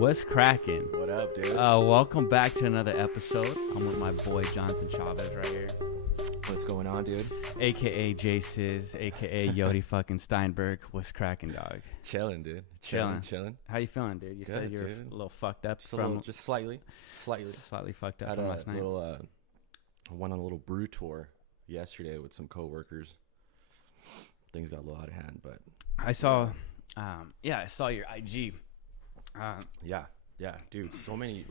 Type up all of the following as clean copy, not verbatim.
What's cracking? What up, dude? Welcome back to another episode. I'm with my boy Jonathan Chavez right here, What's going on, dude? aka J-Sizz, aka Yodi fucking Steinberg. What's cracking, dog? Chilling, dude. Chilling. Chilling. How you feeling, dude? You said Good, you're dude. a little fucked up Just a little, just slightly. slightly fucked up Had from a last night. little, I went on a little brew tour yesterday with some coworkers. Things got a little out of hand, but I saw, I saw your IG. yeah, dude. So many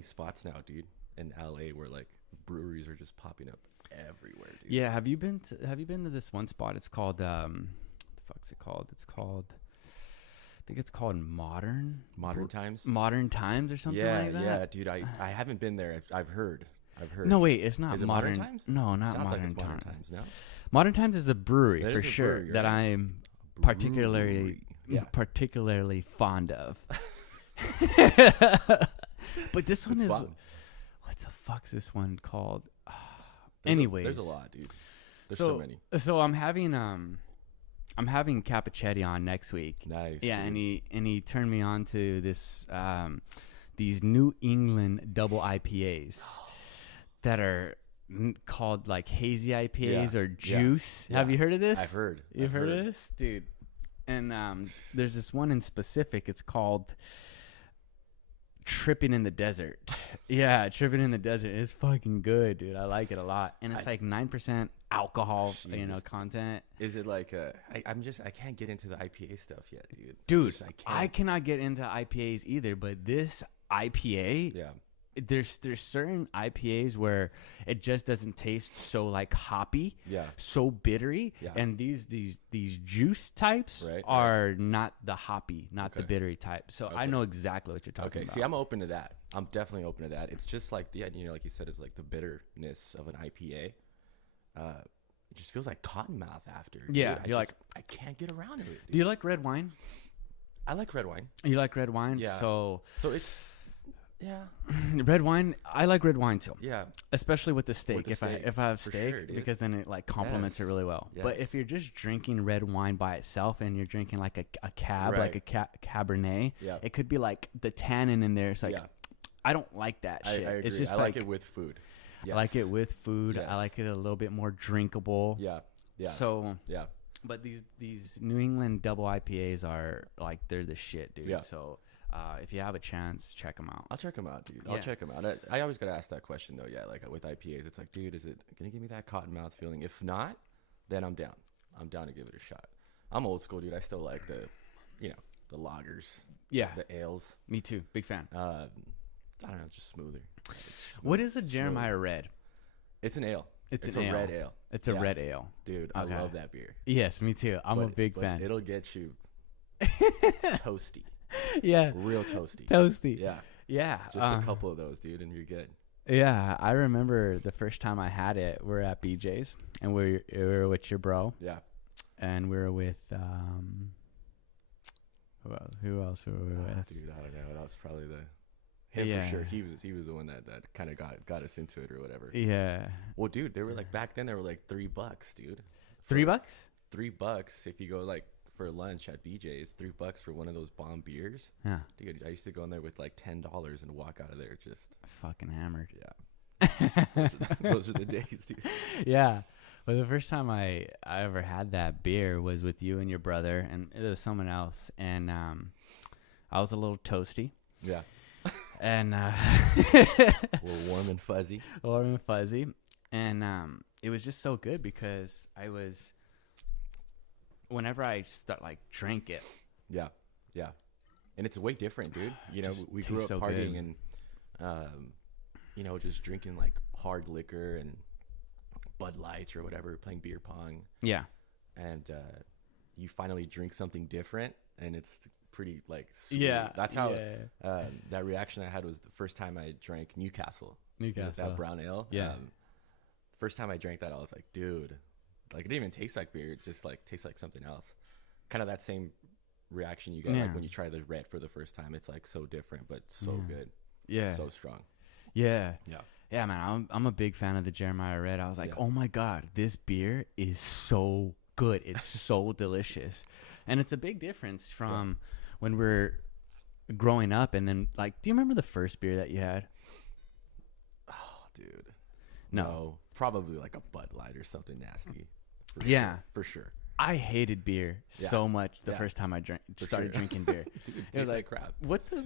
spots now, dude, in LA where like breweries are just popping up everywhere, dude. Yeah, have you been to this one spot? It's called what the fuck's it called? I think it's called Modern Times. Modern Times or something like that. Yeah, dude. I haven't been there. I've heard. No, wait, it's not Is it Modern Times. No, not Sounds Modern like it's Times. Modern Times. No. Modern Times is a brewery That for is a sure brewery, that right? I'm Brewery. particularly fond of. But this one It's is fun. what the fuck's this one called? Anyways, there's a lot, dude. There's so many. So I'm having Capichetti on next week. Nice. Yeah, dude. and he turned me on to this these New England double IPAs that are called like hazy IPAs or juice. Yeah. Have you heard of this? I've heard. You've heard of this, dude? And there's this one in specific. It's called Tripping in the Desert. Yeah, Tripping in the Desert. It's fucking good, dude. I like it a lot. And it's like 9% alcohol, Jesus. Content. Is it like I can't get into the IPA stuff yet, dude. Dude, Just, I cannot get into IPAs either, but this IPA, Yeah. there's certain IPAs where it just doesn't taste so like hoppy, Yeah. so bittery, Yeah. and these juice types Right. are not the hoppy, not the Okay. bittery type. So I Okay. know exactly what you're talking Okay. about. See, I'm open to that. I'm definitely open to that. It's just like like you said, it's like the bitterness of an IPA. It just feels like cottonmouth after. Dude. Yeah, I can't get around to it. Dude. Do you like red wine? I like red wine. You like red wine? Yeah. So it's red wine, I like red wine too. yeah. Especially with the steak. the steak, If I have for steak, sure, dude. because then it like complements it Yes. really well. But Yes. if you're just drinking red wine by itself and you're drinking like a cab, like Right. a Cabernet, Yeah. it could be like the tannin in there. It's like Yeah. I don't like that I shit. agree. It's just I like it with food. I like it Yes. with food. I Yes. like it a little bit more drinkable. Yeah. Yeah. So, yeah. but these New England double IPAs are like they're the shit, dude. Yeah. So if you have a chance, check them out. I'll check them out, dude. Yeah. I'll check them out. I always got to ask that question, though. Yeah, like with IPAs, it's like, dude, is it going to give me that cotton mouth feeling? If not, then I'm down. I'm down to give it a shot. I'm old school, dude. I still like the lagers, Yeah, the ales. me too. Big fan. I don't know, just smoother. What is a Jeremiah Red? It's an ale. It's a an ale. red ale. It's a Yeah. red ale. Dude, Okay. I love that beer. Yes, me too. I'm a But- big but fan. It'll get you toasty. Yeah, Real toasty. toasty. Yeah. Yeah, Just a couple of those, dude, and you're good. Yeah, I remember the first time I had it. We're at BJ's, and we were with your bro, Yeah. and we were with who else were we with? Dude, I don't know. That was probably him Yeah. for sure. He was the one that kind of got us into it or whatever. Yeah, Well, dude, they were like back then. They were like $3, dude. $3. $3 if you go like for lunch at BJ's. $3 for one of those bomb beers. Yeah, Dude, I used to go in there with like $10 and walk out of there just fucking hammered. yeah. Those are the days, dude. Yeah. Well, the first time I ever had that beer was with you and your brother, and it was someone else, and I was a little toasty, Yeah. and A little warm and fuzzy. warm and fuzzy, and it was just so good because whenever I drank it, Yeah. Yeah. And it's way different, dude. You know, Just we grew up tastes so partying good. and, just drinking like hard liquor and Bud Lights or whatever, playing beer pong. yeah, And you finally drink something different and it's pretty like sweet. yeah, That's how yeah. that reaction I had was the first time I drank Newcastle. Newcastle. That brown ale. Yeah. First time I drank that, I was like, dude, like it didn't even taste like beer. It just like tastes like something else. Kind of that same reaction you get Yeah. like when you try the red for the first time. It's like so different, but so Yeah. good. Yeah, So strong. yeah, Yeah. yeah, man. I'm a big fan of the Jeremiah Red. I was like, Yeah. oh my god, this beer is so good. It's so delicious, and it's a big difference from when we're growing up, and then like, do you remember the first beer that you had? Oh, dude. No. Probably like a Bud Light or something nasty. For sure. I hated beer so much the first time I started drinking beer. Dude, it It was tastes like crap. what the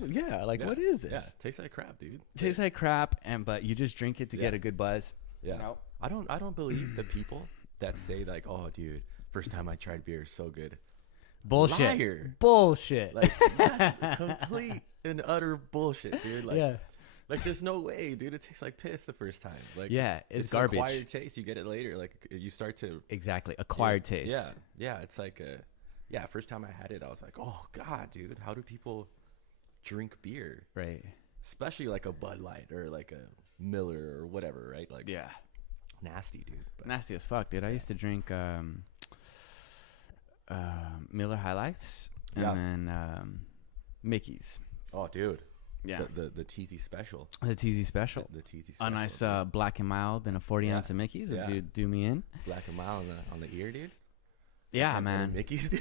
what is this? Yeah, tastes like crap, dude. Tastes like crap, but you just drink it to get a good buzz. Yeah. No. I don't believe the people that say like, "Oh, dude, first time I tried beer is so good." Bullshit. Liar. Bullshit. Like that's complete and utter bullshit, dude. Like, yeah. like there's no way, dude. It tastes like piss the first time. Like, Yeah, it's garbage. An acquired taste. You get it later. Like you start to Exactly. Acquired taste. Yeah, yeah. It's like first time I had it, I was like, oh god, dude, how do people drink beer? Right. Especially like a Bud Light or like a Miller or whatever, right? Like Yeah. nasty, dude. But Nasty as fuck, dude. I used to drink Miller High Lifes and then Mickey's. oh, dude. Yeah. The TZ special. The TZ special. The TZ special. A nice black and mild and a 40 ounce of Mickey's would do me in. Black and mild on the ear, dude. Yeah, and man. Mickey's, dude.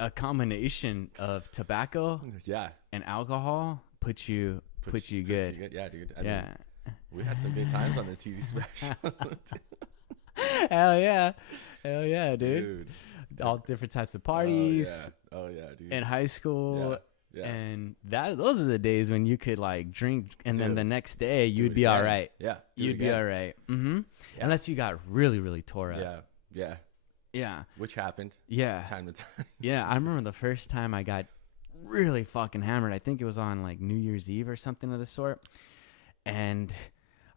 a combination of tobacco Yeah. and alcohol puts you good. Yeah, dude. I Yeah. mean, we had some good times on the TZ special. Hell yeah, dude. All different types of parties. Oh yeah, dude. In high school. Yeah. And those are the days when you could like drink, and then the next day you'd be all right. Yeah, you'd be all right. Mm-hmm. Yeah. Unless you got really, really tore up. Yeah. Which happened. Yeah. Time to time. Yeah, I remember the first time I got really fucking hammered. I think it was on like New Year's Eve or something of the sort. And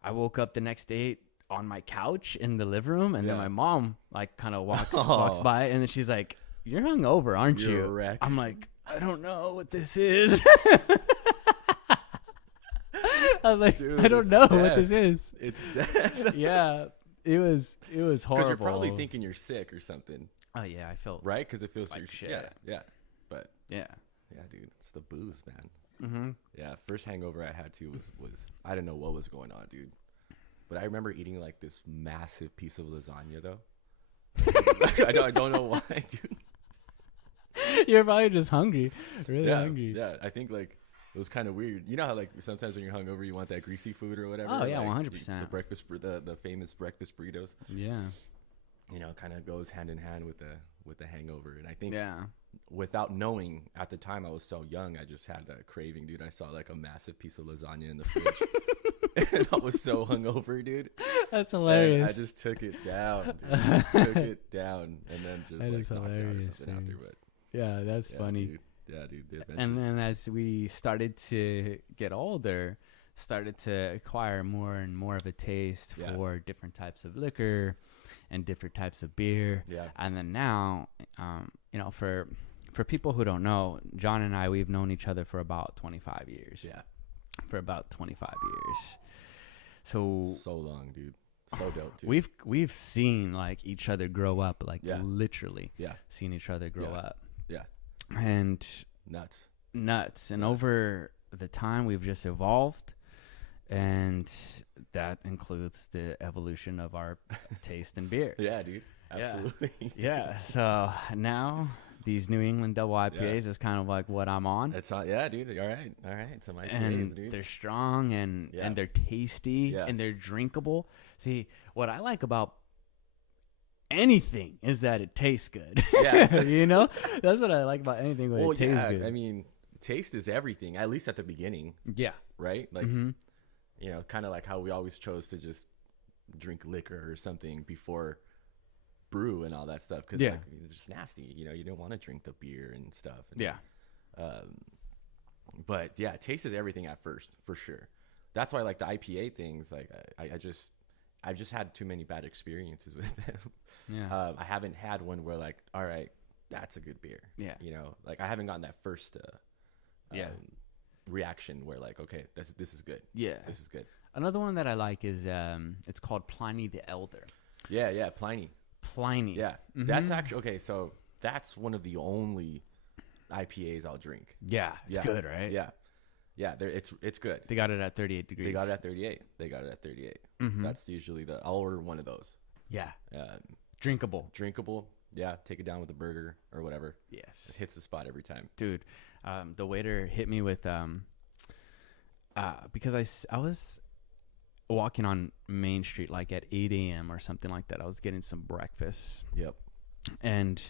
I woke up the next day on my couch in the living room, and then my mom like kind of walks by, and then she's like, "You're hungover, aren't you?" You're a wreck. I'm like, "I don't know what this is." I'm like, dude, "I don't know what this is." It's death. Yeah, it was horrible. Because you're probably thinking you're sick or something. Oh yeah, I felt right, because it feels like like shit. Yeah. But yeah, dude, it's the booze, man. Mm-hmm. Yeah, first hangover I had too was I didn't know what was going on, dude. But I remember eating like this massive piece of lasagna though. I don't know why, dude. You're probably just hungry, really hungry. Yeah, I think like it was kind of weird. You know how like sometimes when you're hungover, you want that greasy food or whatever. Oh yeah, like, 100%. The breakfast, the famous breakfast burritos. Yeah. You know, kind of goes hand in hand with the hangover, and I think without knowing at the time I was so young, I just had that craving, dude. I saw like a massive piece of lasagna in the fridge, and I was so hungover, dude. That's hilarious. And I just took it down, dude. Took it down, and then just that like is knocked out or hilarious, something after. But yeah, that's funny. Dude. Yeah, dude. The adventures. And then as we started to get older, started to acquire more and more of a taste for different types of liquor and different types of beer. Yeah. And then now, you know, for people who don't know, John and I, we've known each other for about 25 years. Yeah. For about 25 years. So long, dude. So dope, dude. We've seen like each other grow up, like literally. Yeah. Seen each other grow up. Yeah. And nuts. And over the time we've just evolved, and that includes the evolution of our taste in beer. Yeah, dude. Absolutely. Yeah. So now these New England double IPAs is kind of like what I'm on. It's not, dude. All right. Some IPAs, and dude. They're strong and they're tasty and they're drinkable. See, what I like about anything is that it tastes good. Yeah. You know? That's what I like about anything when it tastes good. I mean, taste is everything, at least at the beginning. Yeah. Right? Like, you know, kind of like how we always chose to just drink liquor or something before brew and all that stuff. Because like, it's just nasty. You know, you don't want to drink the beer and stuff. And, but yeah, taste is everything at first, for sure. That's why like the IPA things, like I've just had too many bad experiences with them. Yeah. I haven't had one where like, all right, that's a good beer. Yeah. You know, like I haven't gotten that first reaction where like, okay, this is good. Yeah. This is good. Another one that I like is it's called Pliny the Elder. Yeah, Pliny. Yeah. Mm-hmm. That's actually okay, so that's one of the only IPAs I'll drink. Yeah, it's good, right? Yeah. Yeah, it's good. They got it at 38 degrees. They got it at 38. Mm-hmm. That's usually I'll order one of those. Yeah. Drinkable. Yeah, take it down with a burger or whatever. Yes. It hits the spot every time. Dude, the waiter hit me with because I was walking on Main Street like at 8 a.m. or something like that. I was getting some breakfast. Yep. And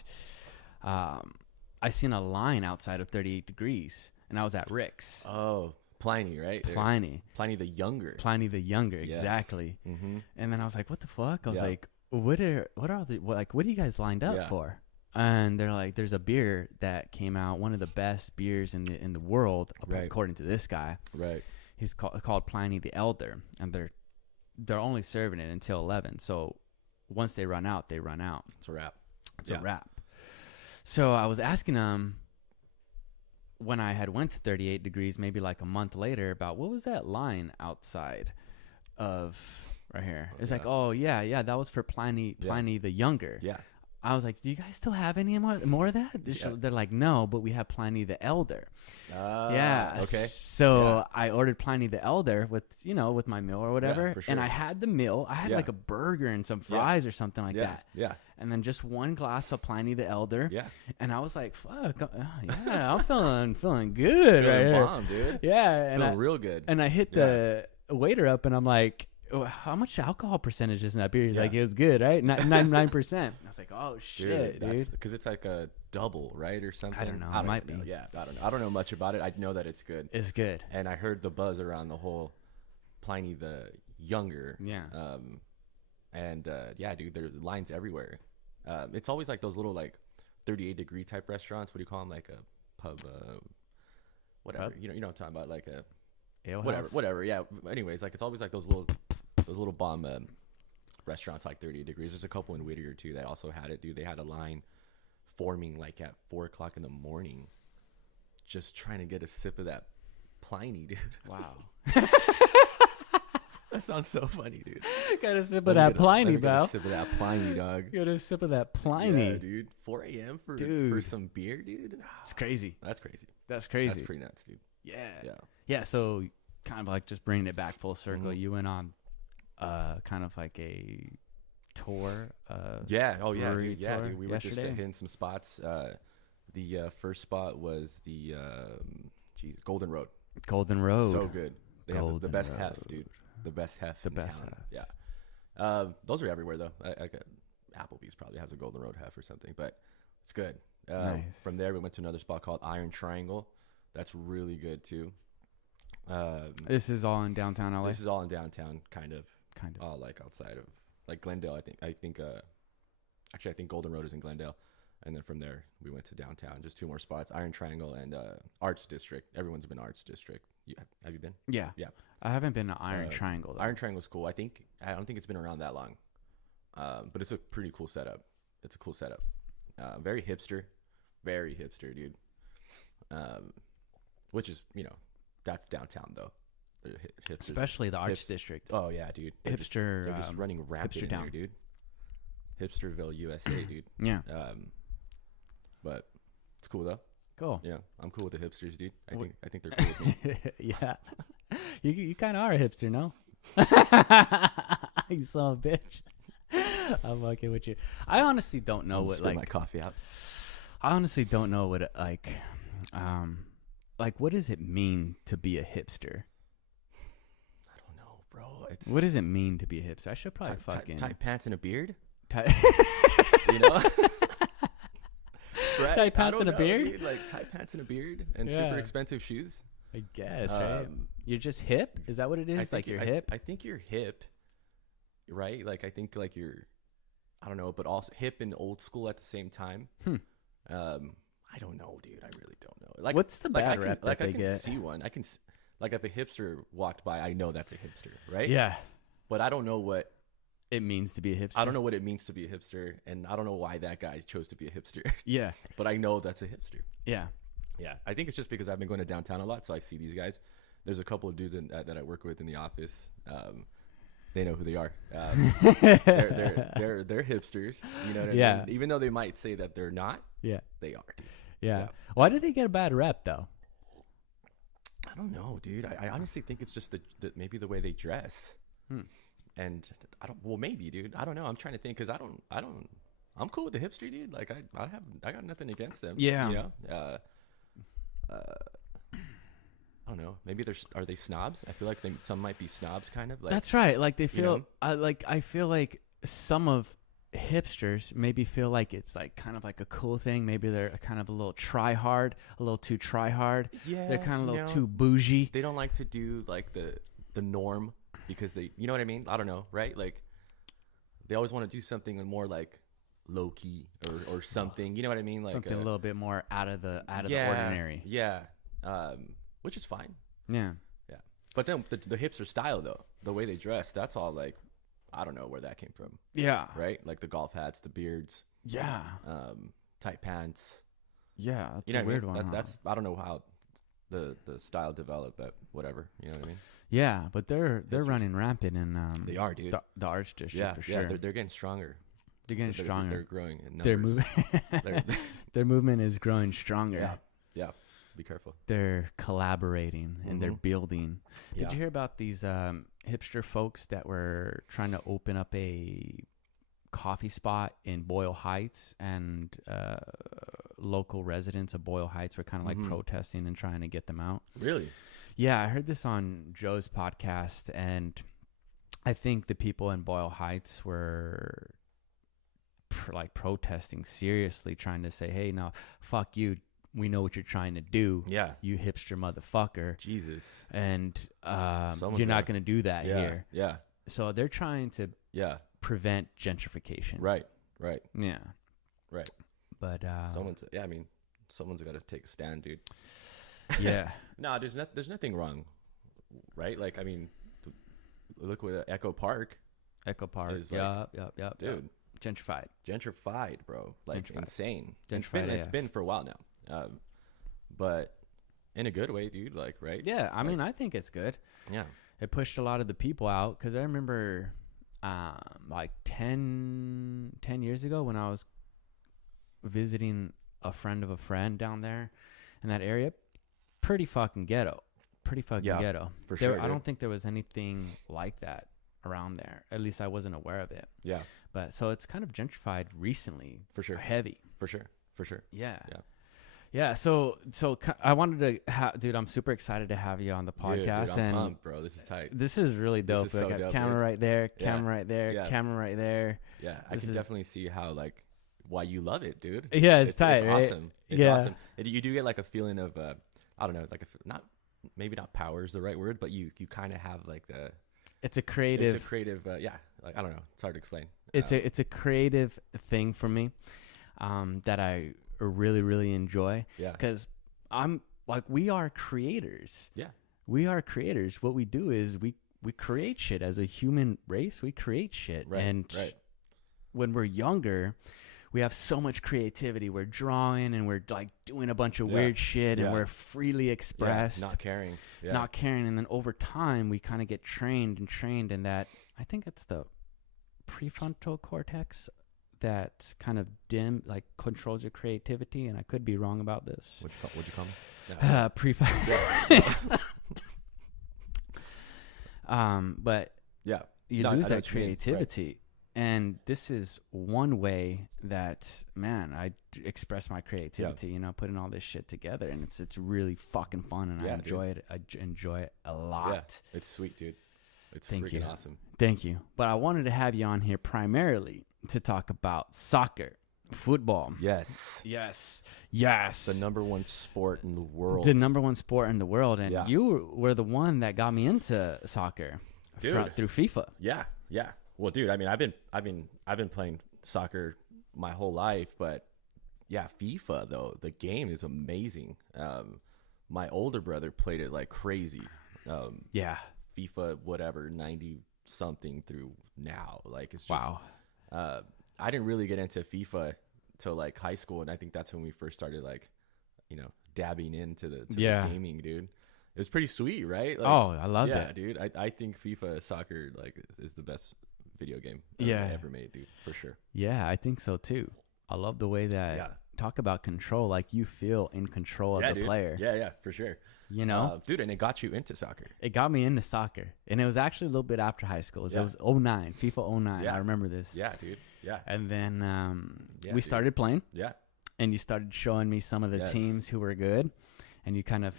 I seen a line outside of 38 Degrees, and I was at Rick's. Oh, Pliny, right? Pliny the Younger. Pliny the Younger, Yes. exactly. Mm-hmm. And then I was like, what the fuck? I was Yeah. like, what are you guys lined up Yeah. for? And they're like, there's a beer that came out, one of the best beers in the world, Right. according to this guy. Right. He's called Pliny the Elder, and they're only serving it until 11. So once they run out, they run out. It's a wrap. It's a wrap. So I was asking him when I had went to 38 Degrees, maybe like a month later, about what was that line outside of right here. It's like, oh yeah, that was for Pliny the Younger. Yeah. I was like, do you guys still have any more of that? They're like, no, but we have Pliny the Elder. Yeah. Okay. So I ordered Pliny the Elder with my meal or whatever. Yeah, for sure. And I had the meal. I had like a burger and some fries or something like that. Yeah. And then just one glass of Pliny the Elder. Yeah. And I was like, fuck, yeah, I'm feeling good right here. Bomb, dude. Yeah. And Feeling real good. And I hit the waiter up and I'm like, how much alcohol percentage is in that beer? He's like, it was good, right? 9%. I was like, oh shit, dude. Because it's like a double, right, or something. I don't know. It might be. Yeah, I don't know. I don't know much about it. I know that it's good. It's good. And I heard the buzz around the whole Pliny the Younger. Yeah. Yeah, dude, there's lines everywhere. It's always like those little like 38 degree type restaurants. What do you call them? Like a pub, whatever. Pub? You know what I'm talking about? Like a Ale house? whatever. Yeah. Anyways, like it's always like those little bomb restaurants like 38 Degrees. There's a couple in Whittier too that also had it, dude. They had a line forming like at 4:00 in the morning, just trying to get a sip of that Pliny, dude. Wow. That sounds so funny, dude. Got a sip of that Pliny, bro. Got a sip of that Pliny, dog. Got a sip of that Pliny. Yeah, dude. 4 a.m. for some beer, dude. It's crazy. That's crazy. That's crazy. That's pretty nuts, dude. Yeah. So kind of like just bringing it back full circle. You went on kind of like a tour. Yeah. Oh yeah, dude. Yeah, tour dude. We were just hitting some spots. The first spot was the Golden Road. Golden Road. So good. They have the best Road. hef, dude. The best hef. The in best town. hef. Yeah. Those are everywhere though. Applebee's probably has a Golden Road hef or something, but it's good. Nice. From there, we went to another spot called Iron Triangle. That's really good too. This is all in downtown LA. This is all in downtown, kind of. All like outside of like Glendale. I think Golden Road is in Glendale, and then from there we went to downtown. Just two more spots: Iron Triangle and Arts District. Everyone's been Arts District. Have you been? Yeah. I haven't been to Iron Triangle though. Iron Triangle's cool. I don't think it's been around that long, but it's a pretty cool setup. It's a cool setup. Very hipster, dude. Which is that's downtown though. Especially the Arts District. Oh yeah, dude. They're just running rampant in there, dude. Hipsterville, USA, dude. Yeah. But it's cool though. Cool. Yeah, I'm cool with the hipsters, dude. I think they're cool with me. Yeah. You kind of are a hipster, no? You son of a bitch. I'm fucking with you. I honestly don't know what my coffee out. I honestly don't know what what does it mean to be a hipster? I don't know, bro. What does it mean to be a hipster? I should probably tight pants and a beard. Right? Tight pants and a beard? Dude, like tight pants and a beard and super expensive shoes. I guess, right? You're just hip? Is that what it is? Like you're hip? I think you're hip, right? Like I think like you're, I don't know, but also hip and old school at the same time. I don't know, dude. I really don't know. Like, what's the bad rep that they get? I can see one. Like if a hipster walked by, I know that's a hipster, right? Yeah. But I don't know what it means to be a hipster. I don't know what it means to be a hipster, and I don't know why that guy chose to be a hipster. Yeah. But I know that's a hipster. Yeah. Yeah. I think it's just because I've been going to downtown a lot, so I see these guys. There's a couple of dudes that I work with in the office. They know who they are. They're hipsters. You know what I mean? Even though they might say that they're not. Yeah. They are. Dude. Yeah. Why do they get a bad rep though? I don't know, dude. I honestly think it's just maybe the way they dress. And I don't. Well, maybe, dude. I don't know. I'm trying to think because I don't. I'm cool with the hipster, dude. Like I got nothing against them. Yeah. You know. I don't know. Maybe are they snobs? I feel like some might be snobs, kind of. Like, That's right. Like they feel. You know? I feel like some of hipsters maybe feel like it's like kind of like a cool thing. Maybe they're kind of a little try hard, a little too try hard. Yeah. They're kind of a little too bougie. They don't like to do like the norm because they, you know what I mean? I don't know, right? Like they always want to do something more like low key or something. You know what I mean? Like something a little bit more out of the ordinary. Yeah. Which is fine. Yeah. Yeah. But then the hipster style though, the way they dress, that's all like, I don't know where that came from. Yeah. Right? Like the golf hats, the beards. Yeah. Tight pants. Yeah. That's you know a weird one. one. That's I don't know how the style developed, but whatever. You know what I mean? Yeah, but they're running rampant in they are, dude. The arts district for sure. Yeah, they're getting stronger. They're getting stronger. They're growing in numbers. Their movement is growing stronger. Yeah. Yeah. Be careful. They're collaborating and they're building. Did you hear about these hipster folks that were trying to open up a coffee spot in Boyle Heights, and local residents of Boyle Heights were kind of like protesting and trying to get them out? Really? Yeah, I heard this on Joe's podcast, and I think the people in Boyle Heights were like protesting seriously, trying to say, hey, no, fuck you. We know what you're trying to do. Yeah. You hipster motherfucker. Jesus. And you're not going to do that here. Yeah. So they're trying to prevent gentrification. Right. Right. Yeah. Right. But someone's got to take a stand, dude. Yeah. No, there's nothing wrong. Right? Like, I mean, look with Echo Park. Echo Park. Is Yep. Dude. Gentrified, bro. Like insane. Gentrified. It's been for a while now. But in a good way, dude. Like, right? Yeah. I mean, I think it's good. Yeah. It pushed a lot of the people out, because I remember like 10 years ago when I was visiting a friend of a friend down there in that area. Pretty fucking ghetto. Ghetto. For sure. I don't think there was anything like that around there. At least I wasn't aware of it. Yeah. But so it's kind of gentrified recently. For sure. Heavy. For sure. Yeah. So I wanted to dude, I'm super excited to have you on the podcast. Dude, I'm pumped, bro. This is tight. This is really dope. This is so got dope, camera dude. right there, camera Yeah. right there, Yeah. camera right there. Yeah, I can definitely see how, like, why you love it, dude. Yeah, it's tight, right? Awesome. It's awesome. You do get like a feeling of, I don't know, like maybe not power is the right word, but you kind of have like the. It's a creative. Yeah. Like, I don't know. It's hard to explain. It's a creative thing for me, that I really, really enjoy. Yeah. Because I'm like, we are creators. Yeah. We are creators. What we do is we create shit as a human race. We create shit. Right. And when we're younger, we have so much creativity. We're drawing and we're like doing a bunch of weird shit, and we're freely expressed. Not caring. Yeah. Not caring. And then over time, we kind of get trained in that. I think it's the prefrontal cortex that kind of controls your creativity, and I could be wrong about this. What'd you call me? Prefrontal. But you lose that creativity. And this is one way that, man, I express my creativity, putting all this shit together, and it's really fucking fun, and I enjoy it. I enjoy it a lot. Yeah, it's sweet, dude. It's freaking awesome. Thank you. But I wanted to have you on here primarily to talk about soccer, football. Yes. The number one sport in the world. And you were the one that got me into soccer, dude, through FIFA. Yeah. Well, dude, I mean, I've been playing soccer my whole life, but yeah, FIFA though, the game is amazing. My older brother played it like crazy. FIFA, whatever, 90 something through now. Like, it's just, wow. I didn't really get into FIFA till like high school, and I think that's when we first started like, dabbing into the gaming, dude. It was pretty sweet, right? Like, I love that. Yeah, dude. I think FIFA soccer like is the best video game ever made, dude, for sure. Yeah, I think so too. I love the way that talk about control, like you feel in control of the player. Yeah, for sure. Dude, and it got you into soccer. It got me into soccer, and it was actually a little bit after high school. It was 09, FIFA 09. I remember this. Yeah, dude. Yeah. And then Yeah, we dude. started playing, Yeah. and you started showing me some of the Yes. teams who were good, and you kind of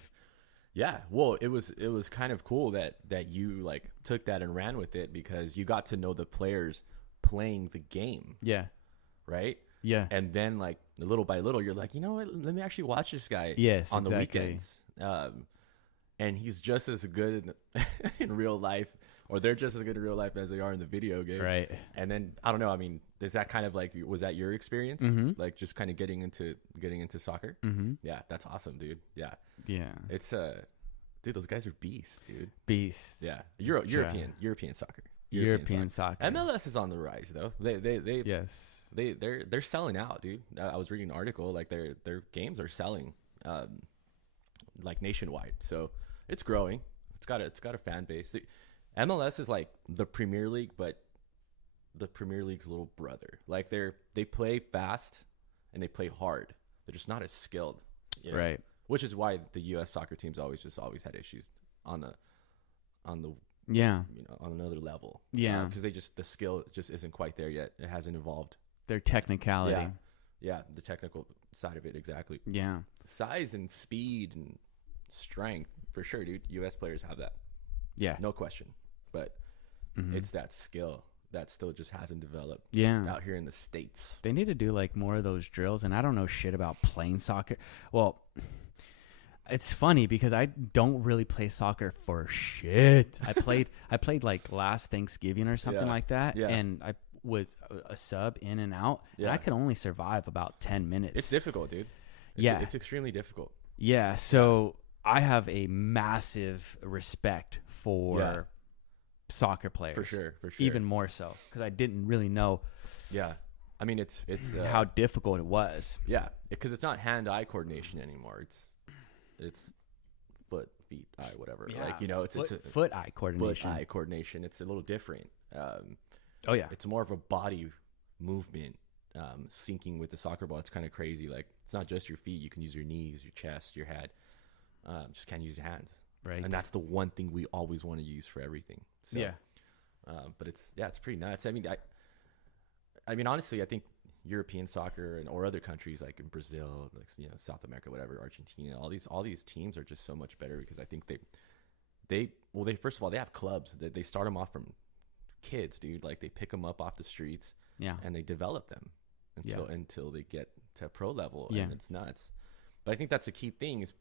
Yeah. Well, it was kind of cool that you like took that and ran with it, because you got to know the players playing the game, yeah. right? Yeah. And then like little by little, you're like, you know what? Let me actually watch this guy. Yes, on the exactly. weekends. And he's just as good in real life, or they're just as good in real life as they are in the video game. Right. And then I don't know. I mean, is that kind of like, was that your experience? Mhm. Like just kind of getting into soccer? Mm-hmm. Yeah, that's awesome, dude. Yeah, Yeah. it's dude, those guys are beasts, dude. Beast. Yeah, European soccer. European soccer. MLS is on the rise though. They Yes. they're selling out, dude. I was reading an article, like their games are selling, like nationwide. So it's growing. It's got a fan base. MLS is like the Premier League, but the Premier League's little brother. Like they play fast and they play hard. They're just not as skilled, you know? Right. Which is why the U.S. soccer teams always had issues on the Yeah. on another level. Yeah. Because the skill just isn't quite there yet. It hasn't evolved. Their technicality. Yeah, the technical side of it, exactly. Yeah. Size and speed and strength, for sure, dude. U.S. players have that, Yeah. no question. But Mhm. it's that skill that still just hasn't developed Yeah. out here in the States. They need to do like more of those drills, and I don't know shit about playing soccer. Well, it's funny because I don't really play soccer for shit. I played like last Thanksgiving or something Yeah. like that, Yeah. and I was a sub in and out, and Yeah. I could only survive about 10 minutes. It's difficult, dude. Yeah. It's extremely difficult. Yeah, so I have a massive respect for Yeah. soccer players. For sure. Even more so because I didn't really know Yeah. I mean, it's how difficult it was. yeah, because it's not hand-eye coordination anymore. It's foot, feet, eye, whatever. Yeah, Like, you know, it's a foot-eye coordination. foot-eye coordination. It's a little different. Oh, yeah. It's more of a body movement, syncing with the soccer ball. It's kind of crazy. Like, it's not just your feet. You can use your knees, your chest, your head. Just can't use your hands. Right. And that's the one thing we always want to use for everything. So, Yeah. but it's pretty nuts. I mean, honestly, I think European soccer or other countries like in Brazil, like, you know, South America, whatever, Argentina, all these teams are just so much better because I think they first of all, they have clubs that they start them off from kids, dude. Like they pick them up off the streets, Yeah. and they develop them until they get to pro level, Yeah. and it's nuts. But I think that's the key thing is,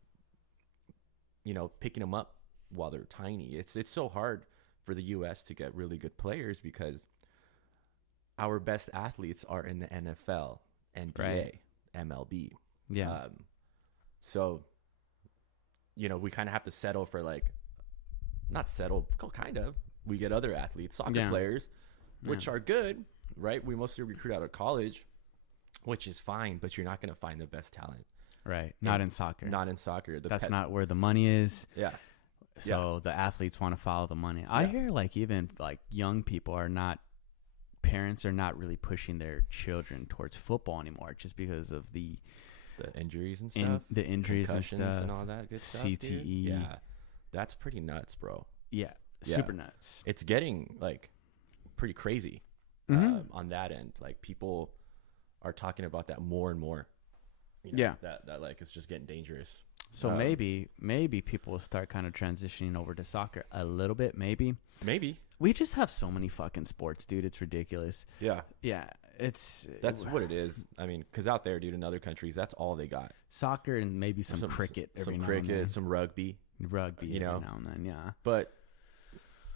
you know, picking them up while they're tiny. It's so hard for the U.S. to get really good players because our best athletes are in the NFL, NBA, Right. MLB. Yeah. So, you know, we kind of have to settle for like, not settle, kind of. We get other athletes, soccer Yeah. players, which Yeah. are good, right? We mostly recruit out of college, which is fine, but you're not going to find the best talent. Right. Not in soccer. Not in soccer. That's not where the money is. Yeah. So the athletes want to follow the money. I hear like even like young people parents are not really pushing their children towards football anymore just because of the injuries and stuff. the injuries and Concussions stuff. and all that good stuff. CTE. Dude. Yeah. That's pretty nuts, bro. Yeah. Yeah. Super nuts. It's getting like pretty crazy on that end. Like people are talking about that more and more. You know, Yeah. That like it's just getting dangerous. So maybe people will start kind of transitioning over to soccer a little bit. Maybe we just have so many fucking sports, dude. It's ridiculous. Yeah. Yeah. That's what it is. I mean, because out there, dude, in other countries, that's all they got. Soccer and maybe some cricket. Some cricket, some rugby. Rugby, you know, every now and then, yeah. But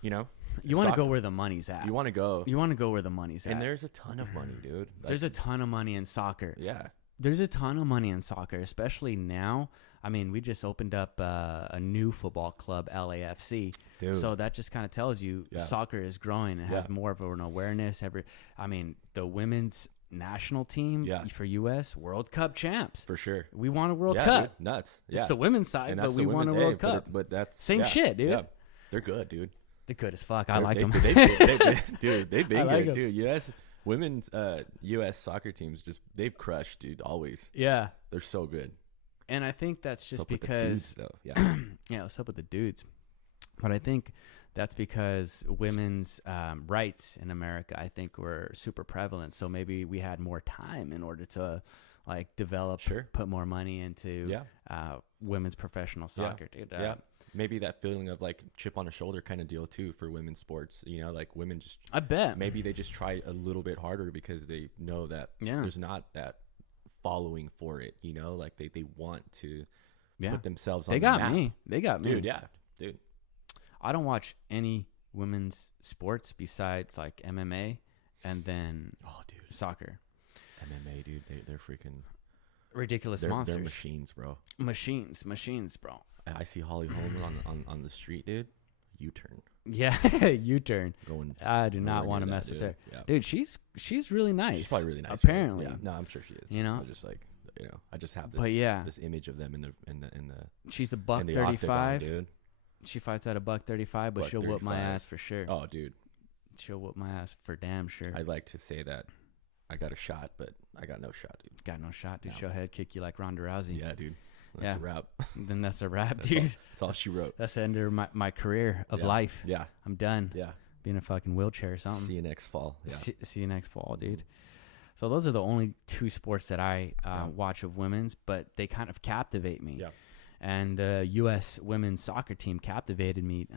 you know, you want to go where the money's at. You want to go. You want to go where the money's at. And there's a ton of money, dude. Like, there's a ton of money in soccer. Yeah. There's a ton of money in soccer, especially now. I mean, we just opened up a new football club, LAFC. Dude. So that just kind of tells you soccer is growing. It has more of an awareness. I mean, the women's national team for U.S. World Cup champs. For sure. We won a World Dude, Cup. nuts. It's the women's side, but we won a World Cup. But that's same shit, dude. Yeah. They're good, dude. They're good as fuck. I like them. Dude, they've been like good, too. U.S. Women's U.S. soccer teams they've crushed, dude. Always. Yeah. They're so good. And I think that's just what's up with the because dudes, though? Yeah. yeah, what's up with the dudes? But I think that's because women's rights in America, I think, were super prevalent. So maybe we had more time in order to like develop, put more money into women's professional soccer, dude. Yeah. Maybe that feeling of like chip on a shoulder kind of deal too for women's sports. You know, like women just, I bet maybe they just try a little bit harder because they know that there's not that following for it. You know, like they want to put themselves on the map. They got me. Dude, yeah. Dude. I don't watch any women's sports besides like MMA and then soccer. MMA, dude, they're freaking ridiculous monsters. They're machines, bro. Machines, bro. I see Holly Holm on the street, dude. U-turn. Yeah, U-turn. I do not want to mess with her. Yeah. Dude, she's really nice. She's probably really nice. Apparently. Yeah. No, I'm sure she is. You know? I'm just like, you know, I just have this this image of them in the she's a $135, dude. She fights at a $135, but she'll whoop my ass for sure. Oh, dude. She'll whoop my ass for damn sure. I'd like to say that I got a shot, but I got no shot, dude. Got no shot, dude. No. She'll head kick you like Ronda Rousey. Yeah, dude. That's a wrap. Then that's a wrap, dude. That's all she wrote. That's the end of my career of life. Yeah. I'm done. Yeah. Be in a fucking wheelchair or something. See you next fall. Yeah. See you next fall, dude. So those are the only two sports that I watch of women's, but they kind of captivate me. Yeah. And the U.S. women's soccer team captivated me.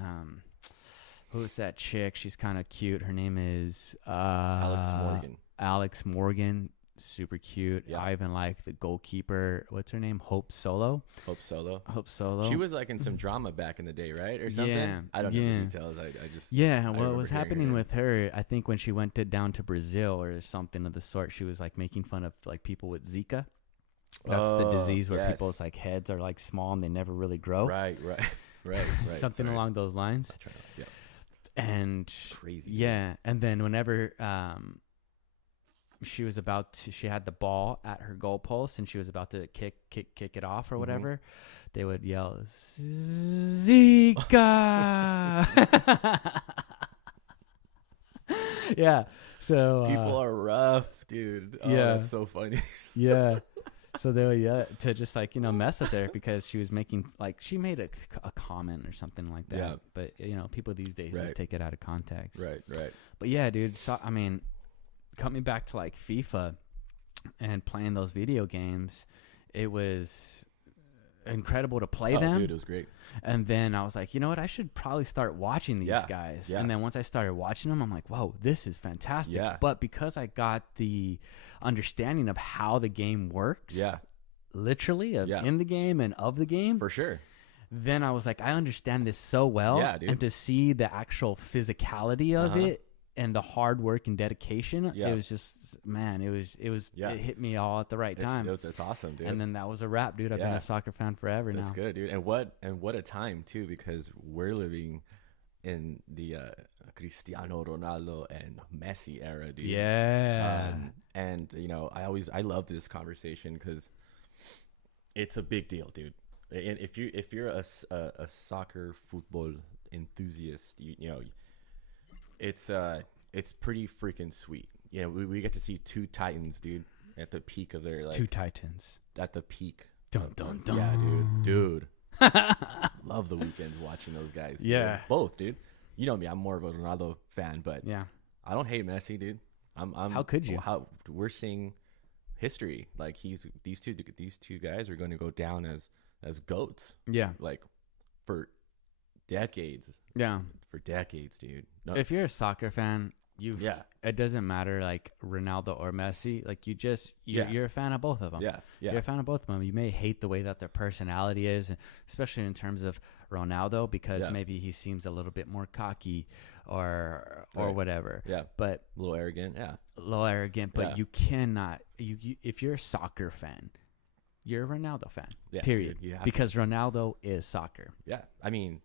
Who's that chick? She's kind of cute. Her name is Alex Morgan. Super cute. Yeah. I even like the goalkeeper. What's her name? Hope Solo. She was like in some drama back in the day, right? Or something? Yeah. I don't know the details. I just... Yeah, what was happening with her, I think when she went down to Brazil or something of the sort, she was like making fun of like people with Zika. That's the disease where people's like heads are like small and they never really grow. Right. Something along those lines. Yeah. And crazy. Yeah. And then whenever she had the ball at her goalpost and she was about to kick it off or whatever, they would yell Zika. Yeah. So people are rough, dude. Oh, yeah, that's so funny. Yeah. So they would yell to just like, you know, mess with her because she was making like, she made a comment or something like that. Yeah. But you know, people these days just take it out of context. Right. But yeah, dude. So I mean, coming back to like FIFA and playing those video games, it was incredible to play them. Dude, it was great. And then I was like, you know what? I should probably start watching these guys. Yeah. And then once I started watching them, I'm like, whoa, this is fantastic. Yeah. But because I got the understanding of how the game works, literally in the game and of the game, for sure. Then I was like, I understand this so well. Yeah, dude. And to see the actual physicality of it and the hard work and dedication, it was just, man, it hit me all at the right time. It's awesome, dude. And then that was a wrap, dude. I've been a soccer fan forever now. That's good, dude. And what a time too, because we're living in the Cristiano Ronaldo and Messi era, dude. Yeah. And you know, I love this conversation because it's a big deal, dude. And if you're a soccer football enthusiast, you know, it's pretty freaking sweet. You know, we get to see two titans, dude, at the peak of their, like, two titans at the peak. Dun, dun, dun. Yeah, dude. Love the weekends watching those guys. Dude. Yeah, both, dude. You know me, I'm more of a Ronaldo fan, but yeah, I don't hate Messi, dude. How could you? How we're seeing history, like these two guys are going to go down as goats. Yeah, like for decades. Yeah, for decades, dude. No. If you're a soccer fan, it doesn't matter like Ronaldo or Messi. Like you're a fan of both of them. Yeah. You're a fan of both of them. You may hate the way that their personality is, especially in terms of Ronaldo, because maybe he seems a little bit more cocky or whatever. Yeah, but a little arrogant. Yeah, a little arrogant. But you cannot. You if you're a soccer fan, you're a Ronaldo fan. Yeah, period. Dude, because Ronaldo is soccer. Yeah, I mean,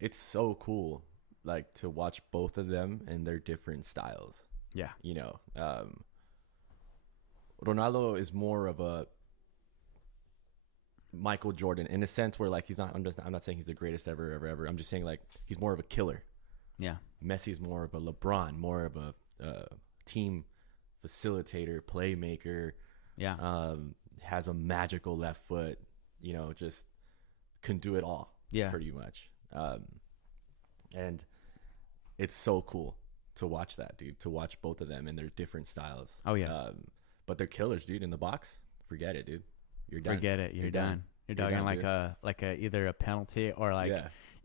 it's so cool, like, to watch both of them and their different styles. Yeah, you know, Ronaldo is more of a Michael Jordan in a sense where, like, I'm not saying he's the greatest ever. I'm just saying, like, he's more of a killer. Yeah. Messi's more of a LeBron, more of a team facilitator, playmaker. Yeah. Has a magical left foot, you know, just can do it all. Yeah. Pretty much. And it's so cool to watch that, dude. To watch both of them in their different styles. Oh yeah. But they're killers, dude. In the box, forget it, dude. You're done. Forget it. You're done. You're dogging done, like a either a penalty or like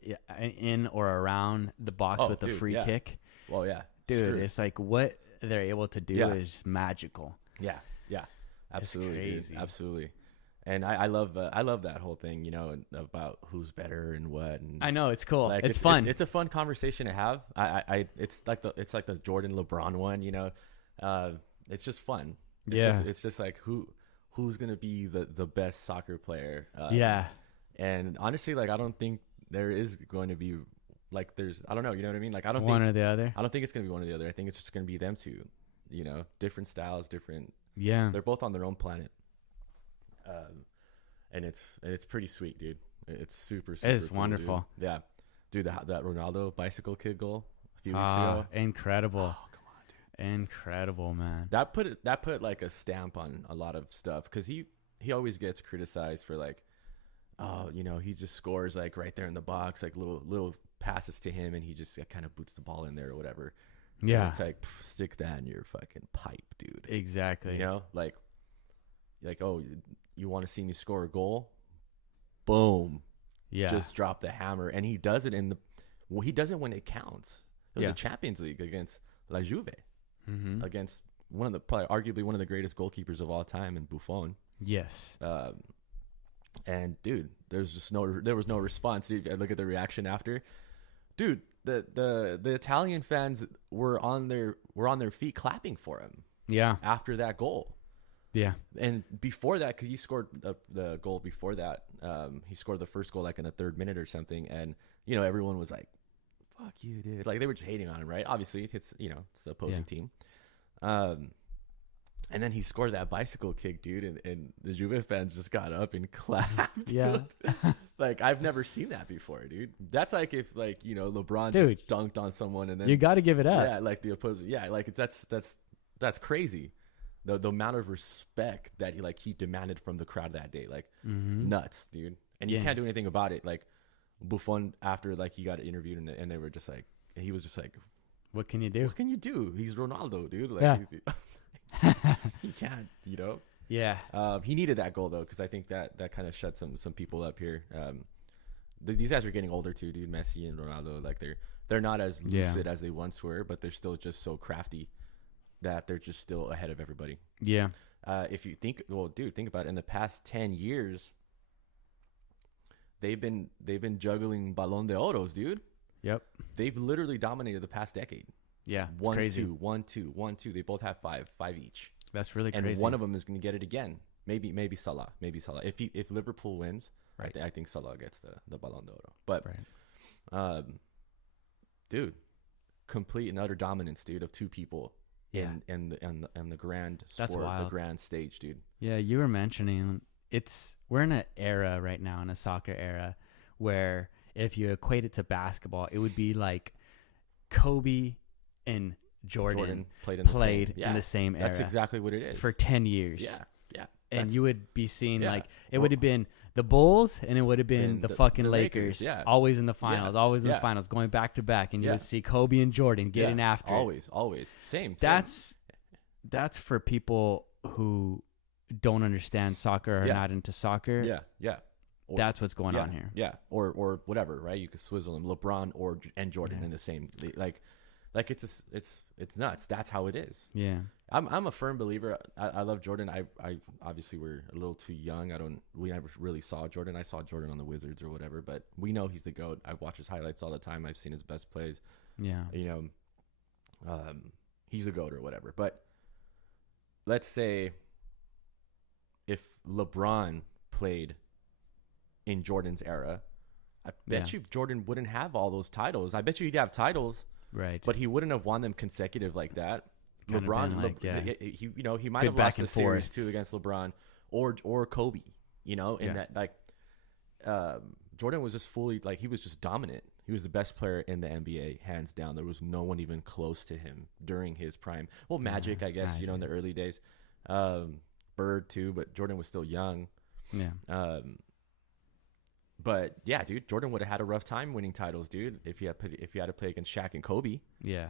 Yeah. in or around the box with a free kick. Well, yeah, dude. screwed. It's like what they're able to do is magical. Yeah, absolutely, It's crazy. dude. Absolutely. And I love that whole thing, you know, about who's better and what. And I know it's cool. like, it's fun. It's a fun conversation to have. It's like the Jordan LeBron one, you know. It's just fun. It's just like who's gonna be the best soccer player. And honestly, like I don't think there is going to be like I don't know, you know what I mean? Like I don't one think or the other. I don't think it's gonna be one or the other. I think it's just gonna be them two. You know, different styles, different. Yeah. They're both on their own planet. And it's pretty sweet, dude. It's super It is cool, wonderful. Dude. Yeah, dude, that Ronaldo bicycle kick goal a few weeks ago, incredible. Oh, come on, dude. Incredible, man. That put like a stamp on a lot of stuff because he always gets criticized for like, oh, you know, he just scores like right there in the box, like little passes to him, and he just kind of boots the ball in there or whatever. Yeah, and it's like stick that in your fucking pipe, dude. Exactly. You know, like oh, you want to see me score a goal? Boom. Yeah. Just drop the hammer, and he does it he does it when it counts. It was a Champions League against La Juve, against probably arguably one of the greatest goalkeepers of all time in Buffon. Yes. And dude, there was no response. Dude, I look at the reaction after. Dude, the Italian fans were on their feet clapping for him. Yeah. After that goal. Yeah. And before that, because he scored the goal before that, he scored the first goal like in the 3rd minute or something, and you know everyone was like, "Fuck you, dude!" Like they were just hating on him, right? Obviously, it's the opposing team. And then he scored that bicycle kick, dude, and the Juve fans just got up and clapped. Yeah. Like I've never seen that before, dude. That's like if like you know LeBron Dude, just dunked on someone and then you got to give it up. Yeah, like the opposing. Yeah, like that's crazy. The amount of respect that he demanded from the crowd that day, like nuts, dude. And you can't do anything about it. Like Buffon, after like he got interviewed and they were just like, he was just like, what can you do? What can you do? He's Ronaldo, dude. Like, he can't, you know. Yeah. He needed that goal though, because I think that kind of shut some people up here. These guys are getting older too, dude. Messi and Ronaldo, like they're not as lucid as they once were, but they're still just so crafty that they're just still ahead of everybody. Yeah. If you think, well, dude, think about it. In the past 10 years, they've been juggling Ballon de Oros, dude. Yep. They've literally dominated the past decade. Yeah. It's 1, crazy. 2, 1, 2, 1, 2. They both have five each. That's really and crazy. And one of them is going to get it again. Maybe Salah. If Liverpool wins, right. I think Salah gets the Ballon d'Oro. But, dude, complete and utter dominance, dude, of two people. Yeah. And the grand sport, the grand stage, dude. Yeah, you were mentioning we're in an era right now, in a soccer era, where if you equate it to basketball, it would be like Kobe and Jordan played in the same era. That's exactly what it is. For 10 years. Yeah. And you would be seeing it would have been the Bulls and it would have been the fucking Lakers. Yeah. Always in the finals, always in the finals, going back to back. And you would see Kobe and Jordan getting after it. Always. Same. That's for people who don't understand soccer or not into soccer. Yeah. That's what's going on here. Yeah. Or whatever, right? You could swizzle them. LeBron and Jordan in the same, like it's nuts. That's how it is. Yeah. I'm a firm believer. I love Jordan. I obviously we're a little too young. We never really saw Jordan. I saw Jordan on the Wizards or whatever, but we know he's the GOAT. I watch his highlights all the time. I've seen his best plays. Yeah. You know, he's the GOAT or whatever. But let's say if LeBron played in Jordan's era, I bet you Jordan wouldn't have all those titles. I bet you he'd have titles. Right. But he wouldn't have won them consecutive like that. Kind he might have lost the series too against LeBron or Kobe, you know, in that like Jordan was just fully he was just dominant. He was the best player in the NBA, hands down. There was no one even close to him during his prime. Well, Magic, I guess, you know, in the early days. Bird too, but Jordan was still young. Yeah. But yeah, dude, Jordan would have had a rough time winning titles, dude. If he had to play against Shaq and Kobe, Yeah,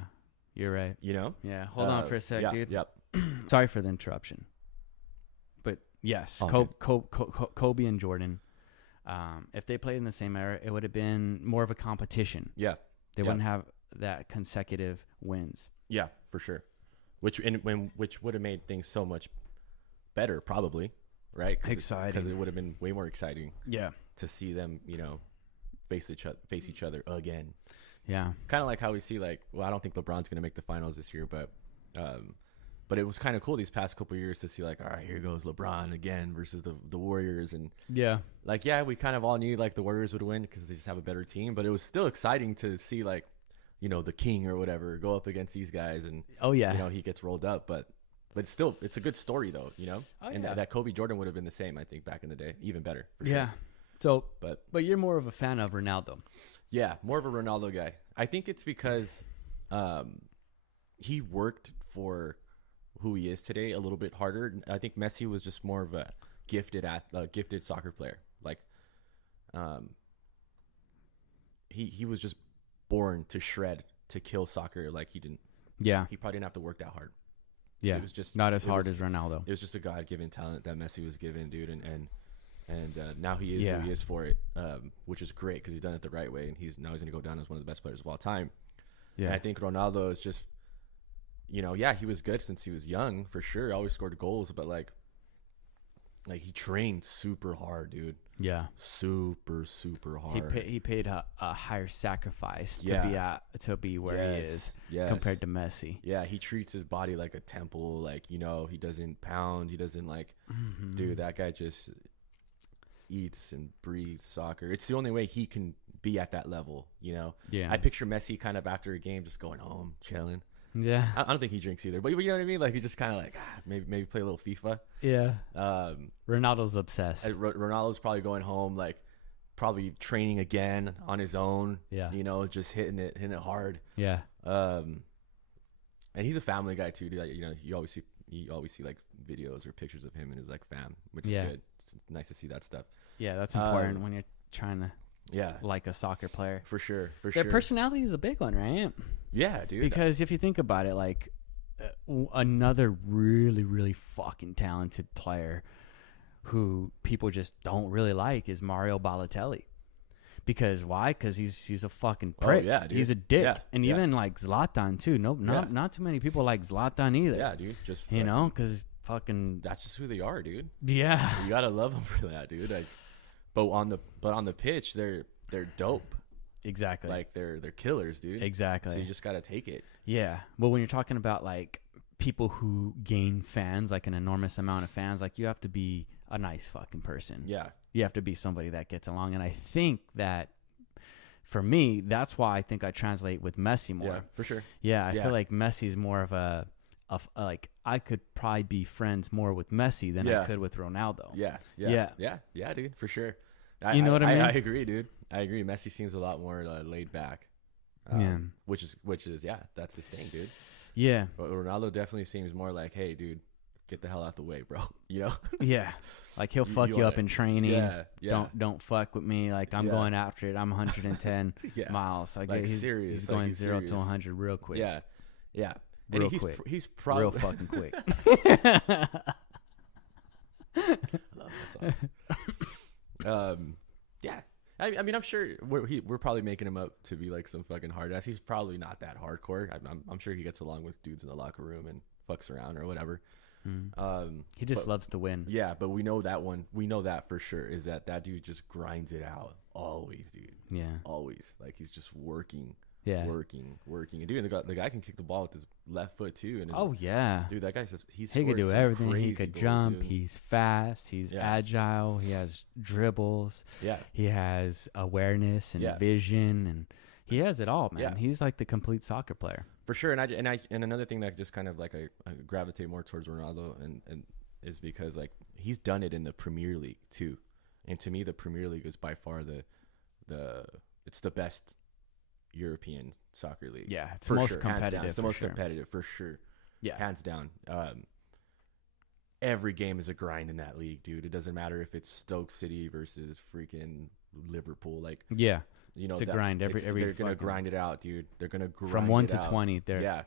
you're right. you know. Yeah, hold on for a sec, Yeah, dude. yep. Sorry for the interruption. But yes, Oh, Kobe and Jordan, if they played in the same era, it would have been more of a competition. Yeah, They Yeah. wouldn't have that consecutive wins. yeah, for sure. Which would have made things so much better, probably, right? Exciting. Because it would have been way more exciting Yeah. to see them, face each other again. Yeah. Kind of like how we see, like, well, I don't think LeBron's gonna make the finals this year, but it was kind of cool these past couple of years to see, like, all right, here goes LeBron again versus the Warriors, and Yeah. like, yeah, we kind of all knew like the Warriors would win because they just have a better team, but it was still exciting to see, like, the King or whatever go up against these guys, and Oh yeah. he gets rolled up, but still, it's a good story though, Oh, and yeah. that Kobe Jordan would have been the same, I think, back in the day, even better. For Yeah. sure. So, But but you're more of a fan of Ronaldo. yeah, more of a Ronaldo guy. I think it's because he worked for who he is today a little bit harder. I think Messi was just more of a gifted soccer player. Like, he was just born to shred, to kill soccer. Like, he probably didn't have to work that hard. Yeah. It was just not as it hard was- as Ronaldo. It was just a God-given talent that Messi was given, dude, and now he is Yeah. who he is for it, which is great because he's done it the right way, and he's going to go down as one of the best players of all time. Yeah. And I think Ronaldo is just, yeah, he was good since he was young, for sure. Always scored goals, but like he trained super hard, dude. Yeah. Super hard. He paid a higher sacrifice Yeah. to be where he is compared to Messi. Yeah, he treats his body like a temple. Like, he doesn't pound. He doesn't Mm-hmm. dude, that guy just eats and breathes soccer. It's the only way he can be at that level, Yeah. I picture Messi kind of after a game just going home, chilling. Yeah. I don't think he drinks either, but you know what I mean? Like, he just kind of like, maybe play a little FIFA. Yeah. Ronaldo's obsessed. Ronaldo's probably going home, like, probably training again on his own. Yeah. Just hitting it hard. Yeah. And he's a family guy too, dude. You always see like videos or pictures of him and his like fam, which is good. It's nice to see that stuff. Yeah, that's important when you're trying to like a soccer player. For sure. Their personality is a big one, right? Yeah, dude. Because if you think about it, like another really, really fucking talented player who people just don't really like is Mario Balotelli. Because why? Because he's a fucking prick. Oh, yeah, dude. He's a dick. Yeah, and even like Zlatan too. Not too many people like Zlatan either. Yeah, dude. Just because fucking that's just who they are, dude. Yeah. You gotta love them for that, dude. But on the pitch, they're dope. Exactly. Like, they're killers, dude. Exactly. So you just gotta take it. Yeah. Well, when you're talking about like people who gain fans, like an enormous amount of fans, like you have to be a nice fucking person. Yeah. You have to be somebody that gets along. And I think that for me, that's why I think I translate with Messi more. Yeah, for sure. Yeah. I feel like Messi's more of a like, I could probably be friends more with Messi than I could with Ronaldo. Yeah, dude, for sure. You know what I mean? I agree, dude. I agree. Messi seems a lot more laid back. Which is that's his thing, dude. Yeah. But Ronaldo definitely seems more like, hey, dude, get the hell out the way, bro. Yeah. Like, he'll fuck you up in training. Yeah. Don't fuck with me. Like, I'm going after it. I'm 110 miles. So I like, he's serious. He's going he's 0 serious. to 100 real quick. Yeah. Real and quick. He's probably real fucking quick. I love that song. Yeah. I mean, I'm sure we're probably making him up to be like some fucking hard ass. He's probably not that hardcore. I'm sure he gets along with dudes in the locker room and fucks around or whatever. He just loves to win. Yeah, but we know that one. We know that for sure is that dude just grinds it out always, dude. Yeah. Always. Like, he's just working. Yeah. Working. And dude, the guy can kick the ball with his left foot too. And dude, that guy's he could do everything. He could jump. Dude. He's fast. He's agile. He has dribbles. Yeah. He has awareness and vision, and he has it all, man. Yeah. He's like the complete soccer player for sure. And another thing that just kind of like I gravitate more towards Ronaldo and is because like he's done it in the Premier League too, and to me the Premier League is by far it's the best European soccer league. Yeah, it's the most competitive. It's the most competitive for sure. Yeah, hands down. Every game is a grind in that league, dude. It doesn't matter if it's Stoke City versus freaking Liverpool. Like, Yeah. you know, It's a grind every they're gonna fucking- grind it out, dude. They're gonna grind From 1 it to out. 20, Yeah,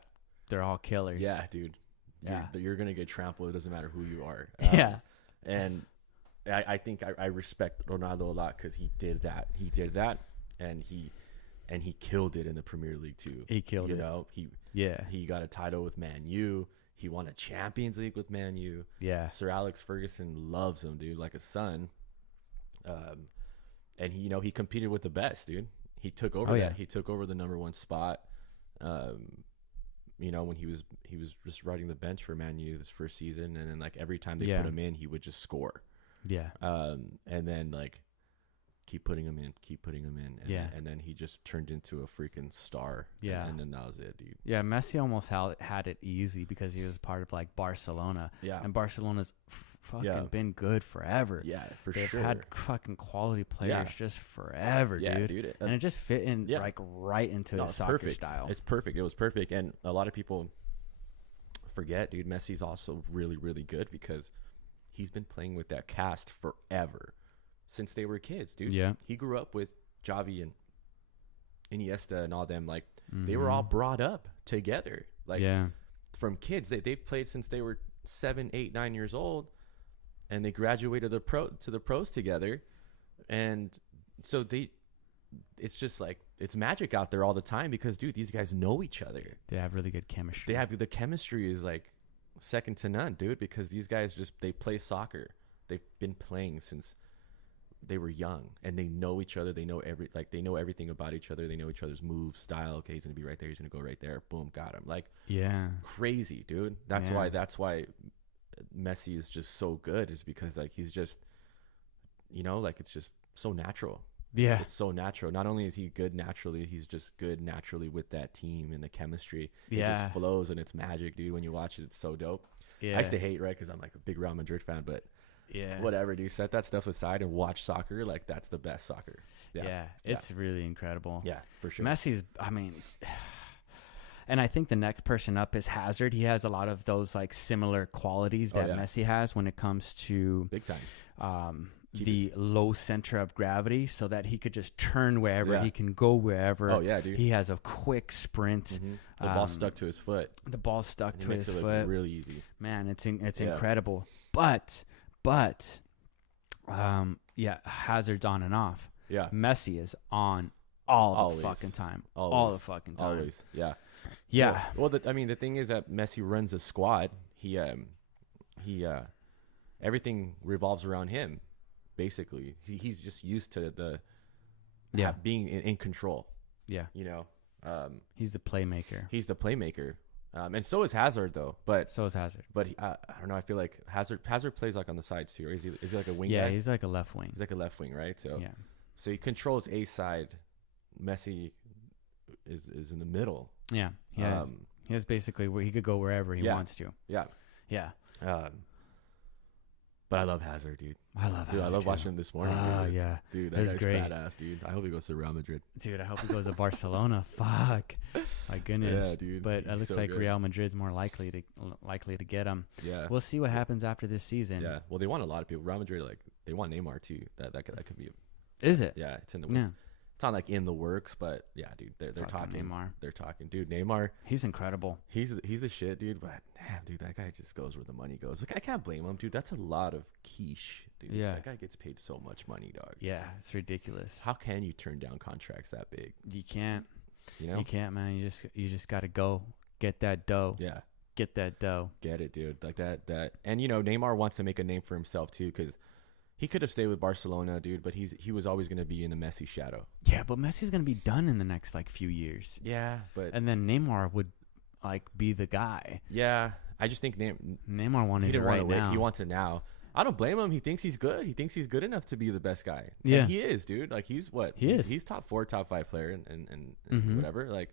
they're all killers. yeah, dude. Yeah. You're gonna get trampled. It doesn't matter who you are. Yeah. And I think I respect Ronaldo a lot because he did that. He did that, and he killed it in the Premier League too. He killed it. You know, he got a title with Man U. He won a Champions League with Man U. Yeah. Sir Alex Ferguson loves him, dude, like a son. And he competed with the best, dude. He took over He took over the number 1 spot. When he was just riding the bench for Man U this first season, and then like every time they put him in, he would just score. Yeah. And then like keep putting him in. And then he just turned into a freaking star. Yeah. And then that was it, dude. Yeah, Messi almost had it easy because he was part of like Barcelona. Yeah. And Barcelona's fucking been good forever. Yeah, They've sure. had fucking quality players just forever, dude. And it just fit in like right into his soccer style. It's perfect. It was perfect. And a lot of people forget, dude, Messi's also really, really good because he's been playing with that cast forever. Since they were kids, dude. Yeah. He grew up with Xavi and Iniesta and all them. Like, they were all brought up together. Like, from kids. They've played since they were 7, 8, 9 years old. And they graduated to the pros together. And so it's just like, it's magic out there all the time because, dude, these guys know each other. They have really good chemistry. The chemistry is like second to none, dude, because these guys they play soccer. They've been playing since they were young, and they know each other. They know they know everything about each other. They know each other's moves, style. Okay, he's gonna be right there. He's gonna go right there. Boom, got him. Like, crazy, dude. That's why Messi is just so good. Is because like he's just, like it's just so natural. Yeah, it's so natural. Not only is he good naturally, he's just good naturally with that team and the chemistry. It just flows and it's magic, dude. When you watch it, it's so dope. Yeah, I used to hate, right, because I'm like a big Real Madrid fan, but. Yeah, whatever, dude. Set that stuff aside and watch soccer. Like, that's the best soccer. Yeah, it's really incredible. Yeah, for sure. Messi's, and I think the next person up is Hazard. He has a lot of those like similar qualities that Messi has when it comes to big time the low center of gravity, so that he could just turn wherever, he can go wherever. Oh yeah, dude. He has a quick sprint. The ball stuck to his foot. The ball stuck to his foot. Look really easy. Man, it's incredible. But Hazard's on and off. Yeah. Messi is on all the fucking time. All the fucking time. Always. Yeah. Yeah. Well, the thing is that Messi runs a squad. He everything revolves around him, basically. He's just used to being in control. Yeah. He's the playmaker. And so is Hazard, though. But I don't know. I feel like Hazard plays like on the sides too. Or is he like a wing guy? Yeah, he's like a left wing. He's like a left wing, right? So so he controls a side. Messi is in the middle. Yeah, he has basically where he could go wherever he wants to. Yeah, yeah. But I love Hazard, dude. I love watching him this morning. Yeah, dude, that guy's great. Badass, dude. I hope he goes to Real Madrid. Dude, I hope he goes to Barcelona. Fuck, my goodness. Yeah, dude. But it looks like Real Madrid's more likely to get him. Yeah, we'll see what happens after this season. Yeah, well, they want a lot of people. Real Madrid, like, they want Neymar too. That could be. Is it? Yeah, it's in the works. Yeah. It's not like in the works, but yeah, dude, they're talking. Neymar. They're talking, dude. Neymar, he's incredible. He's the shit, dude. But damn, dude, that guy just goes where the money goes. Like, I can't blame him, dude. That's a lot of quiche, dude. Yeah, that guy gets paid so much money, dog. Yeah, it's ridiculous. How can you turn down contracts that big? You can't. You can't, man. You just gotta go get that dough. Yeah, get that dough. Get it, dude. Like that. And Neymar wants to make a name for himself too, because he could have stayed with Barcelona, dude, but he was always going to be in the Messi shadow. Yeah, but Messi's going to be done in the next few years. Yeah, and then Neymar would be the guy. Yeah, I just think Neymar wanted it right now. He wants it now. I don't blame him. He thinks he's good. He thinks he's good enough to be the best guy. Yeah, and he is, dude. Like, he's what? He is. He's top 4, top 5 player, and whatever. Like,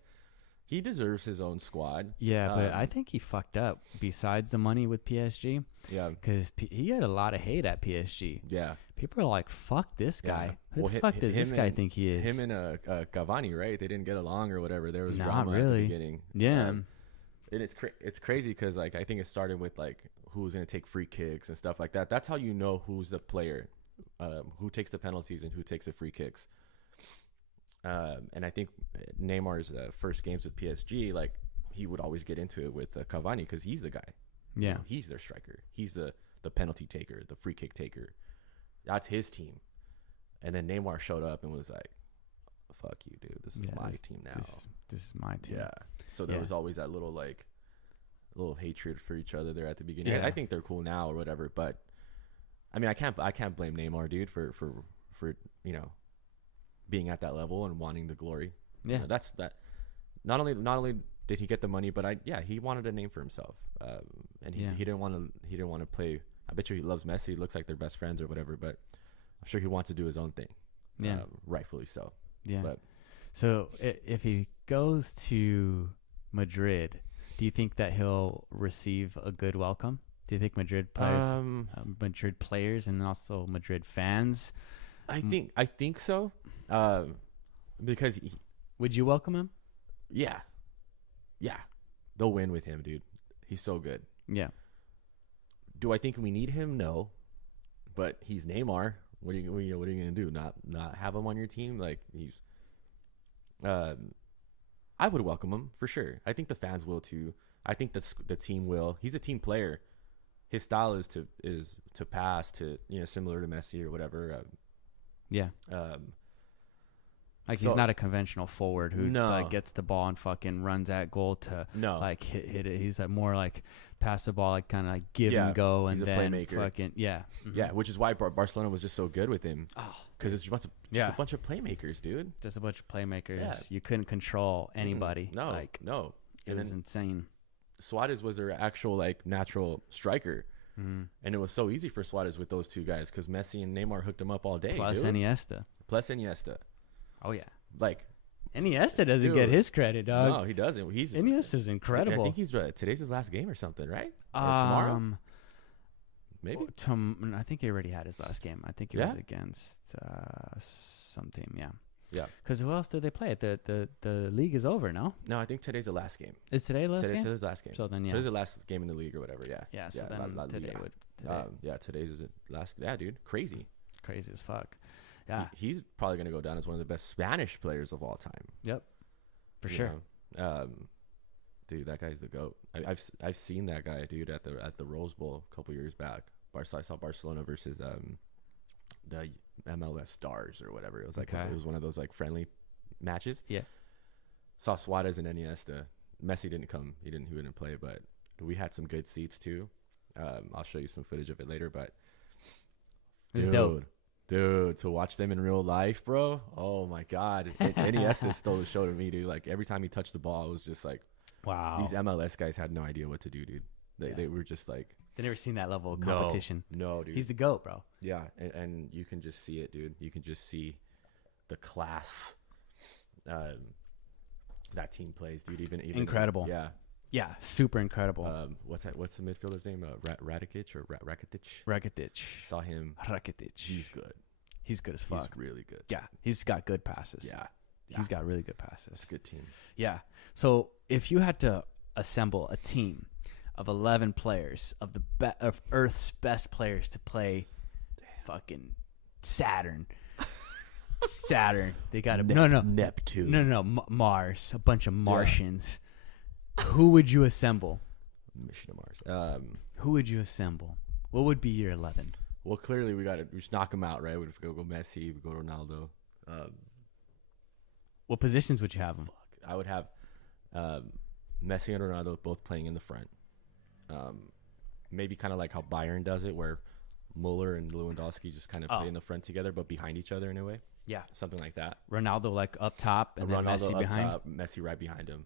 he deserves his own squad. Yeah, but I think he fucked up. Besides the money with PSG, yeah, because he had a lot of hate at PSG. Yeah, people are like, "Fuck this guy. Who the fuck does this guy think he is?" Him and Cavani, right? They didn't get along or whatever. There was drama at the beginning. Yeah, and it's crazy because like I think it started with like who's gonna take free kicks and stuff like that. That's how you know who's the player. who takes the penalties and who takes the free kicks. And I think Neymar's first games with PSG, like he would always get into it with Cavani because he's the guy. Yeah. You know, he's their striker. He's the penalty taker, the free kick taker. That's his team. And then Neymar showed up and was like, fuck you, dude. This is my team now. This is my team. Yeah. So there was always that little hatred for each other there at the beginning. Yeah. I think they're cool now or whatever, but I mean, I can't blame Neymar, dude, for you know, being at that level and wanting the glory. Yeah. You know, that's that. Not only did he get the money, but he wanted a name for himself. And he didn't want to play. I bet you he loves Messi. Looks like they're best friends or whatever, but I'm sure he wants to do his own thing. Yeah. Rightfully so. Yeah. But so if he goes to Madrid, do you think that he'll receive a good welcome? Do you think Madrid players and also Madrid fans? I think so. Because would you welcome him? Yeah, they'll win with him, dude. He's so good. Yeah. Do I think we need him? No, but he's Neymar. What are you gonna do? Not have him on your team? Like he's. I would welcome him for sure. I think the fans will too. I think the team will. He's a team player. His style is to pass to, you know, similar to Messi or whatever. Yeah. Like he's not a conventional forward who like gets the ball and fucking runs at goal to like hit it. He's more like pass the ball, like kind of like give and go, and then playmaker. Fucking yeah, which is why Barcelona was just so good with him. Oh, because it's just a bunch of playmakers, dude. Just a bunch of playmakers. Yeah. You couldn't control anybody. No, no, it was insane. Suarez was their actual like natural striker. And it was so easy for Suarez with those two guys because Messi and Neymar hooked him up all day. Plus Iniesta. Oh yeah, like Iniesta doesn't get his credit, dog. No, he doesn't. Iniesta's incredible. I think he's today's his last game or something, right? Or tomorrow, maybe. I think he already had his last game. I think it was against some team. Yeah. Yeah. Because who else do they play? The league is over, no? No, I think today's the last game. Is today the last game? Today's the last game. So then, today's the last game in the league or whatever. Yeah. Yeah. So then today would. Today's the last. Yeah, dude, crazy as fuck. Yeah. He's probably gonna go down as one of the best Spanish players of all time. Yep. For sure. Dude, that guy's the GOAT. I've seen that guy, dude, at the Rose Bowl a couple years back. I saw Barcelona versus the MLS Stars or whatever. It was like it was one of those like friendly matches. Yeah. Saw Suarez and Iniesta. Messi didn't come. He didn't play, but we had some good seats too. I'll show you some footage of it later, but it's dope. Dude, to watch them in real life, bro. Oh my God. Iniesta stole the show to me, dude. Like every time he touched the ball, it was just like, wow. These MLS guys had no idea what to do, dude. They were just like, they never seen that level of competition. No, dude. He's the GOAT, bro. Yeah, and you can just see it, dude. You can just see the class that team plays, dude. Even incredible. Yeah, super incredible. What's the midfielder's name? Rakitic or Rakitic? Rakitic. Saw him. Rakitic. He's good. He's good as fuck. He's really good. Yeah, he's got good passes. Yeah. He's got really good passes. It's a good team. Yeah. So if you had to assemble a team of 11 players of Earth's best players to play fucking Saturn. They got Neptune. No, Mars. A bunch of Martians. Who would you assemble? Mission to Mars. Who would you assemble? What would be your 11? Well, clearly we just knock them out, right? We go Messi, we go Ronaldo. What positions would you have them? I would have Messi and Ronaldo both playing in the front. Maybe kind of like how Bayern does it, where Muller and Lewandowski just kind of play in the front together, but behind each other in a way. Yeah, something like that. Ronaldo like up top, and then Messi behind. Messi right behind him.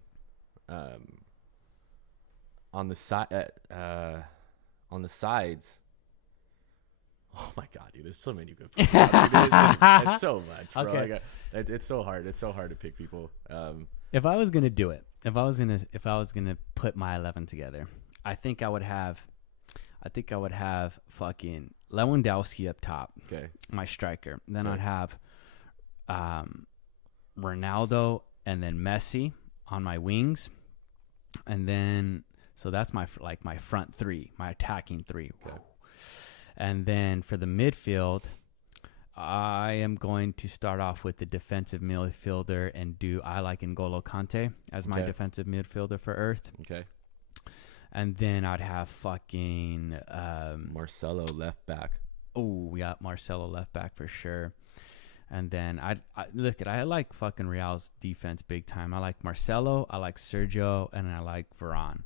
On the side, on the sides. Oh my God, dude! There's so many good people. It's so much, bro. Okay. It's so hard. It's so hard to pick people. If I was gonna do it, if I was gonna put my 11 together, I think I would have fucking Lewandowski up top. Okay. My striker. Then I'd have Ronaldo and then Messi on my wings, and then so that's my front three, my attacking three. Okay. And then for the midfield, I am going to start off with the defensive midfielder and I like N'Golo Kante as my Okay. defensive midfielder for Earth. Okay. And then I'd have fucking Marcelo left back. oh, we got Marcelo left back for sure. And then I like fucking Real's defense big time. I like Marcelo, I like Sergio, and I like Varane.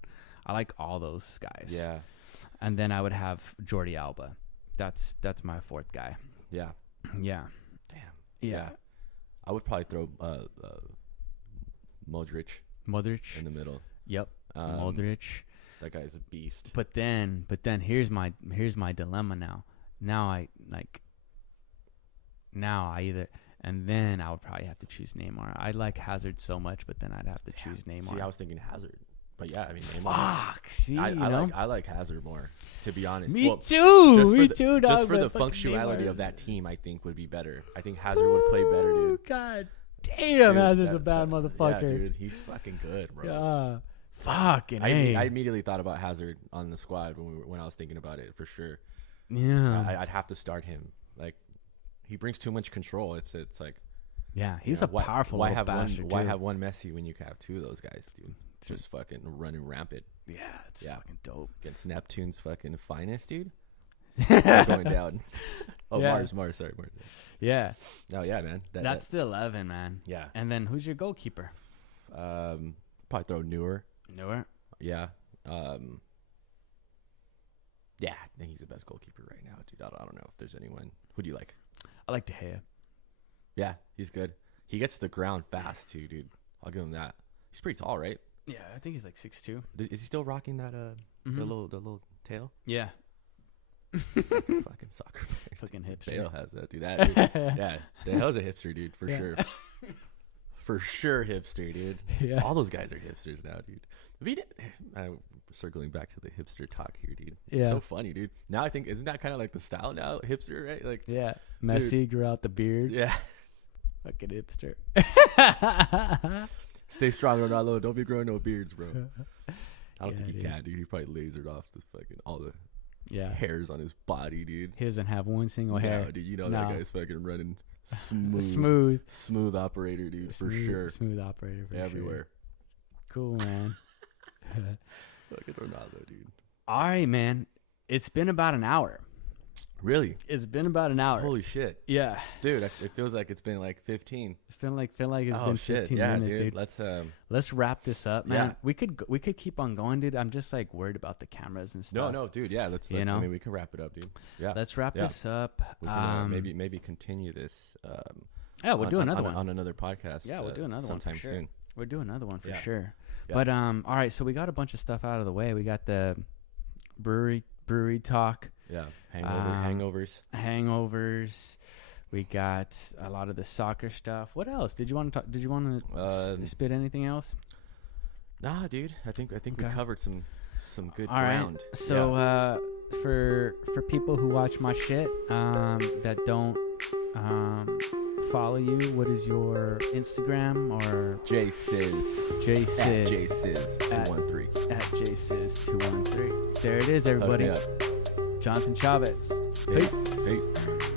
I like all those guys. Yeah. And then I would have Jordi Alba. That's my fourth guy. Yeah. Yeah. Damn. Yeah. I would probably throw Modric Modric. in the middle. Yep. Modric. That guy's a beast. But then here's my dilemma now. Now I either, and then I would probably have to choose Neymar. I like Hazard so much, but then I'd have to choose Neymar. See, I was thinking Hazard. But yeah, I mean, Neymar. Fuck. See, I like Hazard more, to be honest. Me Well, too. Me too, dog. Just for the but fucking functionality Neymar. of that team, I think would be better. I think Hazard would play better, dude. God damn, Dude, Hazard's a that- bad that- motherfucker. Yeah, dude, he's fucking good, bro. Yeah. Fucking I hey. immediately thought about Hazard on the squad when I was thinking about it, for sure. Yeah. I'd have to start him. Like, he brings too much control. It's like, Yeah. He's you know, a powerful why little have bastard. Why too. have one Messi when you can have two of those guys, dude? Just fucking running rampant Yeah, it's Yeah. fucking dope. against Neptune's fucking finest, dude. They're going down. Oh, Yeah. Mars. Sorry, Mars. Yeah. Oh yeah, man. That's the 11, man. yeah. And then who's your goalkeeper? Probably throw Neuer. Neuer. Yeah. Yeah, I think he's the best goalkeeper right now, dude. I don't know if there's anyone. Who do you like? I like De Gea. Yeah, he's good. He gets to the ground fast too, dude. I'll give him that. He's pretty tall, right? Yeah, I think he's like 6'2". Is he still rocking that the Mhm. little tail? Yeah. Fucking soccer players. Fucking hipster. Bale has that, dude. That dude. Yeah, the hell's a hipster, dude, for Yeah. sure. For sure, hipster, dude. Yeah. All those guys are hipsters now, dude. Circling back to the hipster talk here, dude. Yeah. It's so funny, dude. Now I think, isn't that kind of like the style now, hipster, right? Like, Yeah. Messi grew out the beard. yeah. Fucking hipster. Stay strong, Ronaldo. Don't be growing no beards, bro. I don't Yeah, think he dude. can, dude. He probably lasered off the fucking all the Yeah. hairs on his body, dude. He doesn't have one single No, hair. dude. You know No. that guy's fucking running smooth, Smooth. smooth operator, dude, for sure. Smooth operator for Everywhere. Sure. Cool, man. Fucking Ronaldo, dude. All right, man. It's been about an hour. Really? It's been about an hour. Holy shit, Yeah. dude! It feels like it's been like 15. It's been like it's Oh been shit! 15 Yeah, minutes, dude. Let's Wrap this up, man. Yeah. We could keep on going, dude. I'm just like worried about the cameras and stuff. No, dude. Yeah, let's. You I know? mean, we can wrap it up, dude. Yeah. Let's wrap Yeah. this up. We can maybe continue this. Yeah, we'll do another one. on another podcast. Yeah, we'll do another one for sometime sure. soon. We'll do another one for Yeah. sure. Yeah. But all right, so we got a bunch of stuff out of the way. We got the brewery talk, Yeah, Um, hangovers. we got a lot of the soccer stuff. What else? Did you want to talk? Did you want to spit anything else? Nah, dude. I think we Okay. covered some good All right. ground. So for people who watch my shit that don't follow you, what is your Instagram or JSiz. JSiz? JSiz213. At JSiz213. There it is, everybody. Hook me up. Jonathan Chavez. Peace.